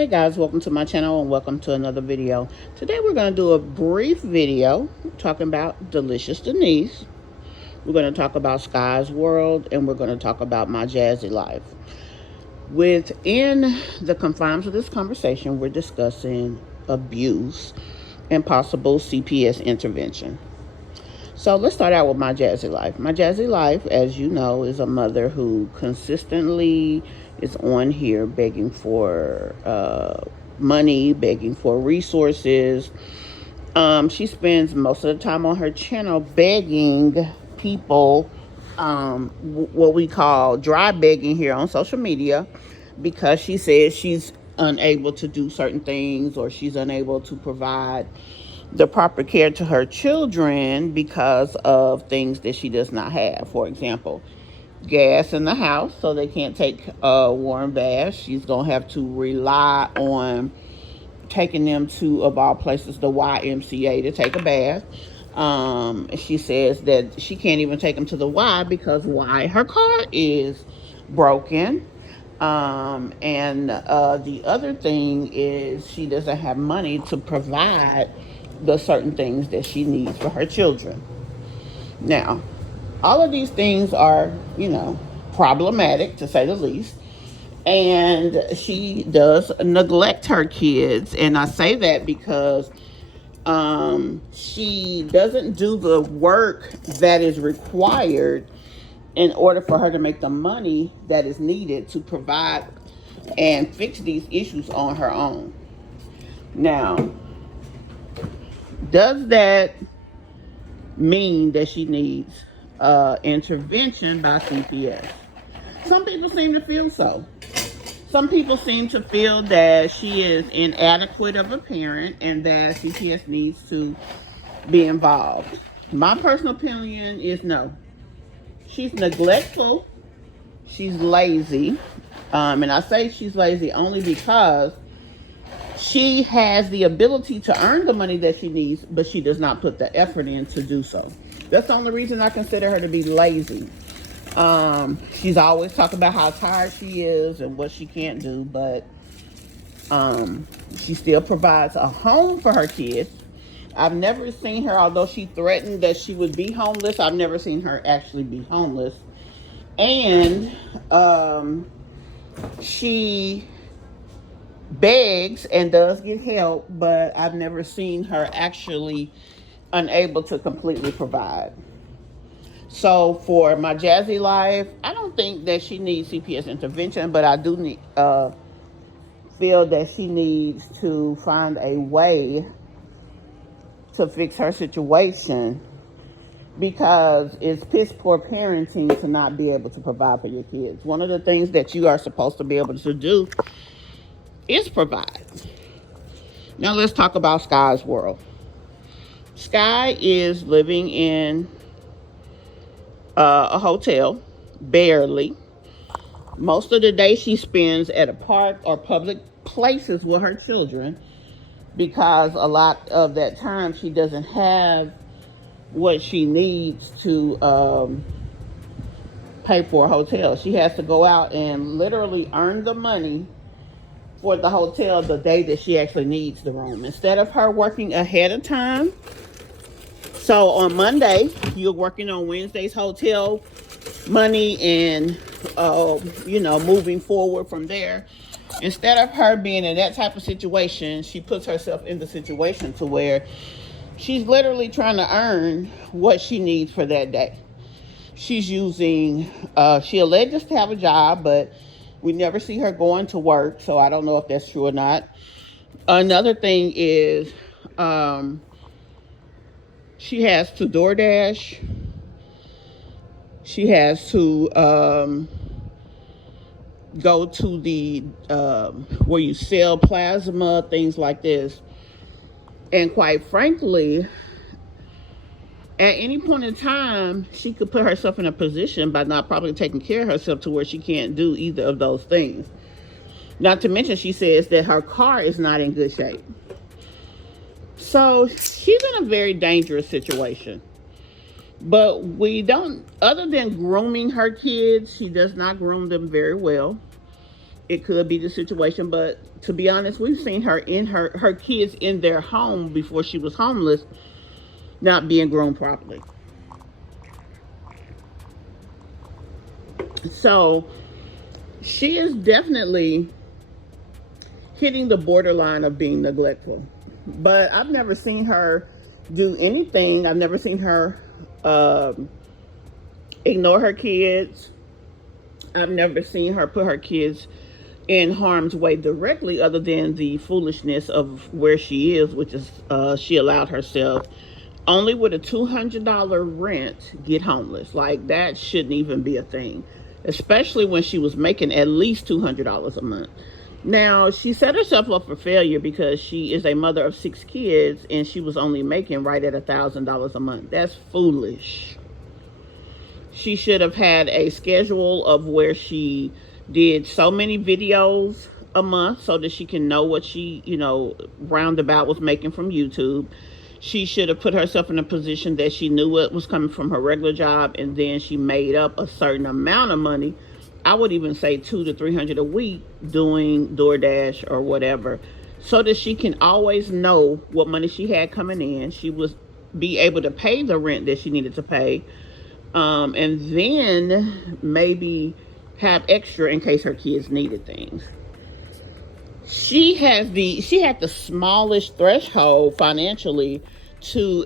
Hey guys, welcome to my channel and welcome to another video. Today we're going to do a brief video talking about Delicious Denise. We're going to talk about Sky's World, and we're going to talk about my jazzy life. Within the confines of this conversation, we're discussing abuse and possible CPS intervention. So let's start out with my jazzy life. My jazzy life, as you know, is a mother who consistently is on here begging for money, begging for resources. She spends most of the time on her channel begging people, what we call dry begging here on social media, because she says she's unable to do certain things, or she's unable to provide the proper care to her children because of things that she does not have. For example, gas in the house, so they can't take a warm bath. She's going to have to rely on taking them to, of all places, the YMCA to take a bath. She says that she can't even take them to the Y because her car is broken. And the other thing is she doesn't have money to provide the certain things that she needs for her children. Now, all of these things are, problematic to say the least. And she does neglect her kids. And I say that because she doesn't do the work that is required in order for her to make the money that is needed to provide and fix these issues on her own. Now, does that mean that she needs intervention by CPS? Some people seem to feel so. Some people seem to feel that she is inadequate of a parent and that CPS needs to be involved. My personal opinion is no. She's neglectful. She's lazy. And I say she's lazy only because she has the ability to earn the money that she needs, but she does not put the effort in to do so. That's the only reason I consider her to be lazy. She's always talking about how tired she is and what she can't do, but she still provides a home for her kids. I've never seen her, although she threatened that she would be homeless, I've never seen her actually be homeless. And she begs and does get help, but I've never seen her actually unable to completely provide. So for my jazzy life, I don't think that she needs CPS intervention, but I do feel that she needs to find a way to fix her situation, because it's piss poor parenting to not be able to provide for your kids. One of the things that you are supposed to be able to do is provide. Now let's talk about Sky's world. Sky is living in a hotel, barely. Most of the day she spends at a park or public places with her children, because a lot of that time she doesn't have what she needs to pay for a hotel. She has to go out and literally earn the money for the hotel the day that she actually needs the room, instead of her working ahead of time. So on Monday, you're working on Wednesday's hotel money and, moving forward from there. Instead of her being in that type of situation, she puts herself in the situation to where she's literally trying to earn what she needs for that day. She's using, she alleges to have a job, but we never see her going to work, so I don't know if that's true or not. Another thing is, she has to DoorDash. She has to go to the where you sell plasma, things like this. And quite frankly, at any point in time, she could put herself in a position by not probably taking care of herself to where she can't do either of those things. Not to mention, she says that her car is not in good shape. So she's in a very dangerous situation. But we don't, other than grooming her kids, she does not groom them very well. It could be the situation, but to be honest, we've seen her in her kids in their home before she was homeless, not being grown properly. So she is definitely hitting the borderline of being neglectful. But I've never seen her do anything. I've never seen her ignore her kids. I've never seen her put her kids in harm's way directly, other than the foolishness of where she is, which is she allowed herself only with a $200 rent get homeless. Like, that shouldn't even be a thing, especially when she was making at least $200 a month. Now, she set herself up for failure because she is a mother of 6 kids and she was only making right at $1,000 a month. That's foolish. She should have had a schedule of where she did so many videos a month so that she can know what she, roundabout was making from YouTube. She should have put herself in a position that she knew what was coming from her regular job, and then she made up a certain amount of money. I would even say $200 to $300 a week doing DoorDash or whatever, so that she can always know what money she had coming in. She was be able to pay the rent that she needed to pay, and then maybe have extra in case her kids needed things. She had the smallest threshold financially to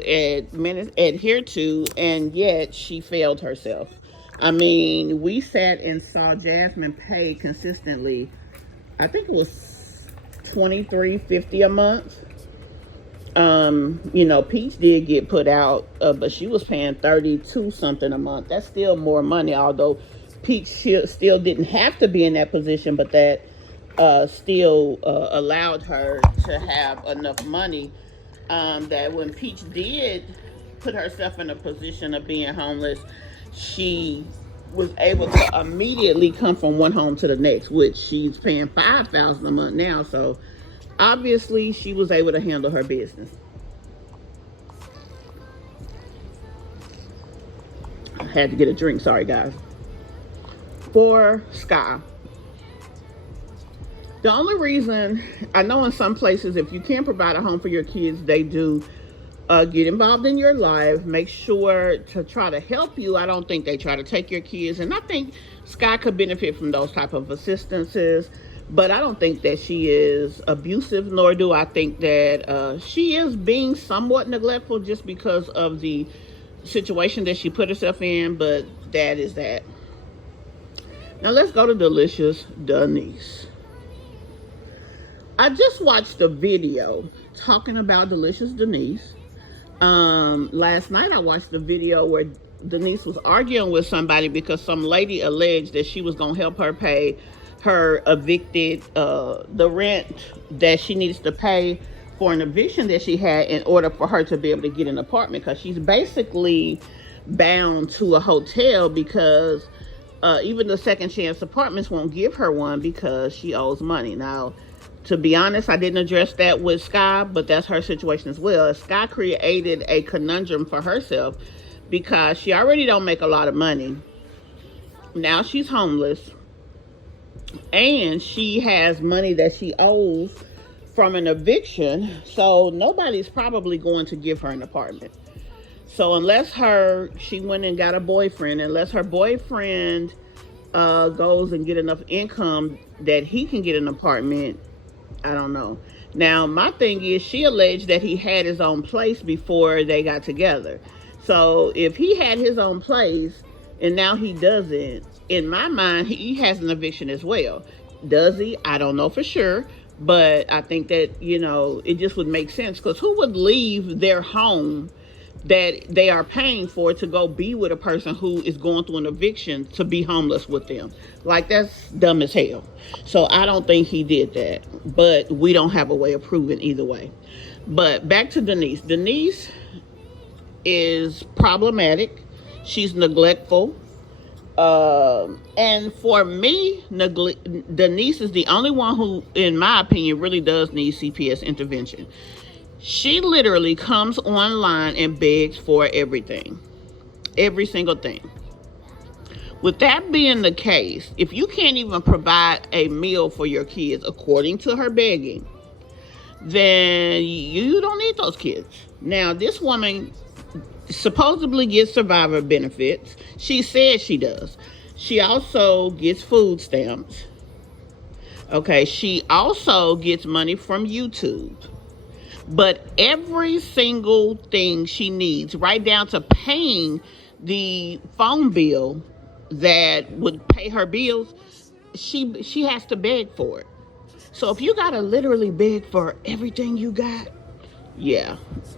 adhere to, and yet she failed herself. I mean, we sat and saw Jasmine pay consistently. I think it was $23.50 a month. Peach did get put out, but she was paying 32 something a month. That's still more money, although Peach still didn't have to be in that position, but that still allowed her to have enough money that when Peach did put herself in a position of being homeless, she was able to immediately come from one home to the next, which she's paying $5,000 a month now. So obviously she was able to handle her business. I had to get a drink, sorry guys. For Sky, the only reason, I know in some places, if you can't provide a home for your kids, they do get involved in your life, make sure to try to help you. I don't think they try to take your kids, and I think Sky could benefit from those type of assistances, but I don't think that she is abusive, nor do I think that she is being somewhat neglectful just because of the situation that she put herself in, but that is that. Now let's go to Delicious Denise. I just watched a video talking about Delicious Denise. Last night I watched a video where Denise was arguing with somebody because some lady alleged that she was going to help her pay her evicted, the rent that she needs to pay for an eviction that she had in order for her to be able to get an apartment, because she's basically bound to a hotel because even the second chance apartments won't give her one because she owes money. Now, to be honest, I didn't address that with Sky, but that's her situation as well. Sky created a conundrum for herself because she already don't make a lot of money. Now she's homeless, and she has money that she owes from an eviction, so nobody's probably going to give her an apartment. So unless she went and got a boyfriend, unless her boyfriend goes and get enough income that he can get an apartment, I don't know. Now, my thing is, she alleged that he had his own place before they got together. So if he had his own place and now he doesn't, in my mind, he has an eviction as well. Does he? I don't know for sure. But I think that, it just would make sense, because who would leave their home that they are paying for to go be with a person who is going through an eviction to be homeless with them? Like, that's dumb as hell. So I don't think he did that, but we don't have a way of proving either way. But back to Denise. Denise is problematic. She's neglectful. And for me, Denise is the only one who, in my opinion, really does need CPS intervention. She literally comes online and begs for everything. Every single thing. With that being the case, if you can't even provide a meal for your kids according to her begging, then you don't need those kids. Now, this woman supposedly gets survivor benefits. She says she does. She also gets food stamps. Okay, she also gets money from YouTube. But every single thing she needs, right down to paying the phone bill that would pay her bills, she has to beg for it. So if you gotta literally beg for everything you got, yeah,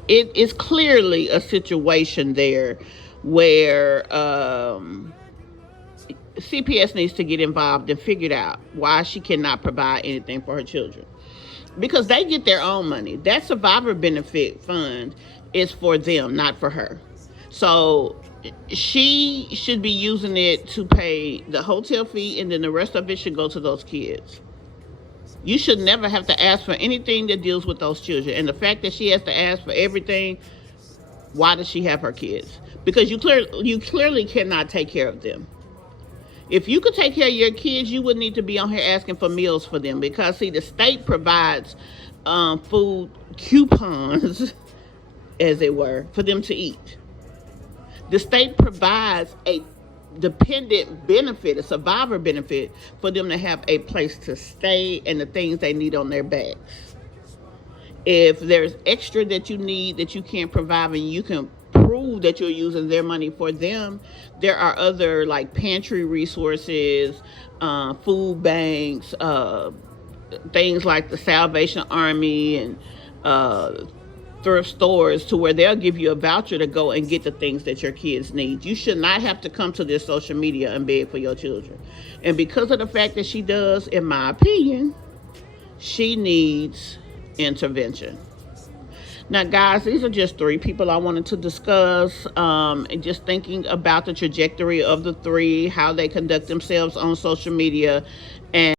it is clearly a situation there where CPS needs to get involved and figure out why she cannot provide anything for her children. Because they get their own money. That survivor benefit fund is for them, not for her. So she should be using it to pay the hotel fee, and then the rest of it should go to those kids. You should never have to ask for anything that deals with those children. And the fact that she has to ask for everything, why does she have her kids? Because you clearly cannot take care of them. If you could take care of your kids, you wouldn't need to be on here asking for meals for them. Because, see, the state provides food coupons, as it were, for them to eat. The state provides a dependent benefit, a survivor benefit, for them to have a place to stay and the things they need on their backs. If there's extra that you need that you can't provide and you can prove that you're using their money for them, there are other like pantry resources, food banks, things like the Salvation Army and thrift stores, to where they'll give you a voucher to go and get the things that your kids need. You should not have to come to this social media and beg for your children. And because of the fact that she does, in my opinion, she needs intervention. Now, guys, these are just 3 people I wanted to discuss, and just thinking about the trajectory of the 3, how they conduct themselves on social media, and